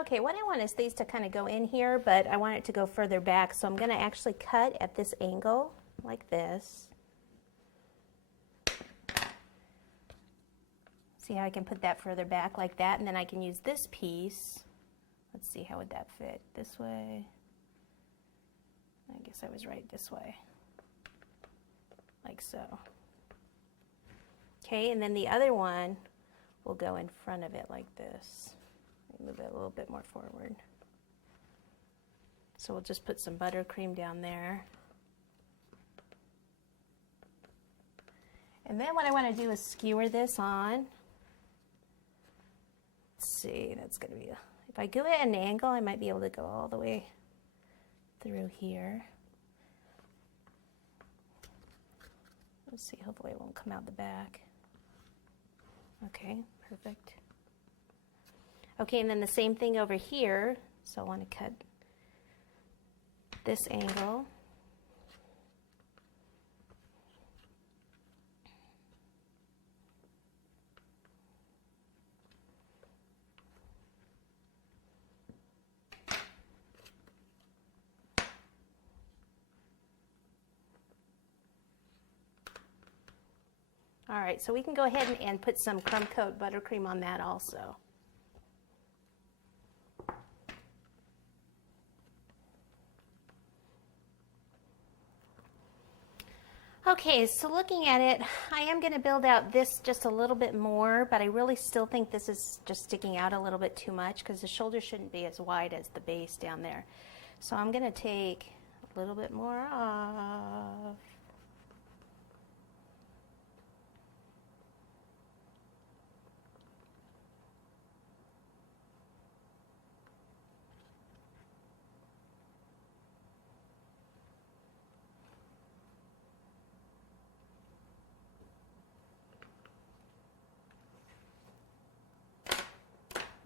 Okay, what I want is these to kind of go in here, but I want it to go further back, so I'm going to actually cut at this angle like this. See how I can put that further back like that, and then I can use this piece. Let's see, how would that fit? This way. I guess I was right, this way. Like so. Okay, and then the other one will go in front of it like this. Move it a little bit more forward. So we'll just put some buttercream down there. And then what I want to do is skewer this on. Let's see, that's going to be if I go at an angle, I might be able to go all the way through here. Let's see, hopefully it won't come out the back. Okay, perfect. Okay, and then the same thing over here. So I want to cut this angle. All right, so we can go ahead and put some crumb coat buttercream on that also. Okay, so looking at it, I am going to build out this just a little bit more, but I really still think this is just sticking out a little bit too much because the shoulder shouldn't be as wide as the base down there. So I'm going to take a little bit more off.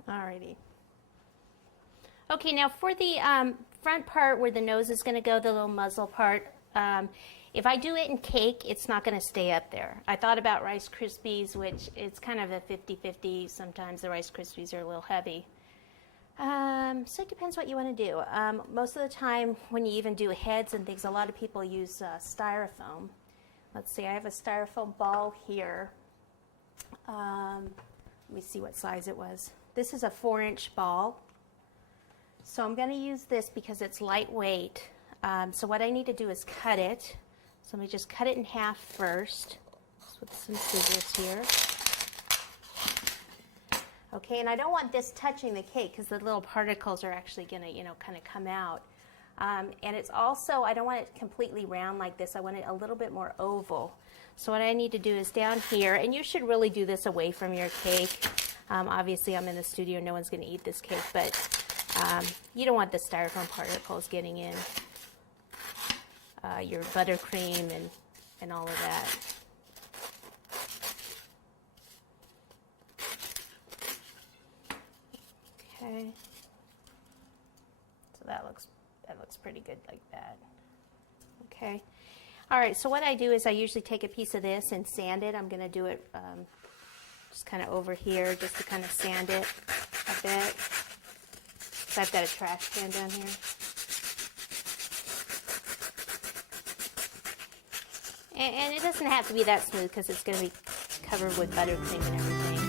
Alrighty. Okay, now for the front part where the nose is going to go, the little muzzle part, if I do it in cake, it's not going to stay up there. I thought about Rice Krispies, which it's kind of a 50-50. Sometimes the Rice Krispies are a little heavy. So it depends what you want to do. Most of the time when you even do heads and things, a lot of people use styrofoam. Let's see, I have a styrofoam ball here. Let me see what size it was. This is a 4-inch ball. So I'm going to use this because it's lightweight. So what I need to do is cut it. So let me just cut it in half first with some scissors here. Okay, and I don't want this touching the cake because the little particles are actually going to, kind of come out. And it's also, I don't want it completely round like this. I want it a little bit more oval. So what I need to do is down here, and you should really do this away from your cake. Obviously, I'm in the studio. No one's going to eat this cake, but you don't want the styrofoam particles getting in your buttercream and all of that. Okay. So that looks pretty good like that. Okay. All right. So what I do is I usually take a piece of this and sand it. I'm going to do it just kind of over here, just to kind of sand it a bit. So I've got a trash can down here. And it doesn't have to be that smooth because it's going to be covered with buttercream and everything.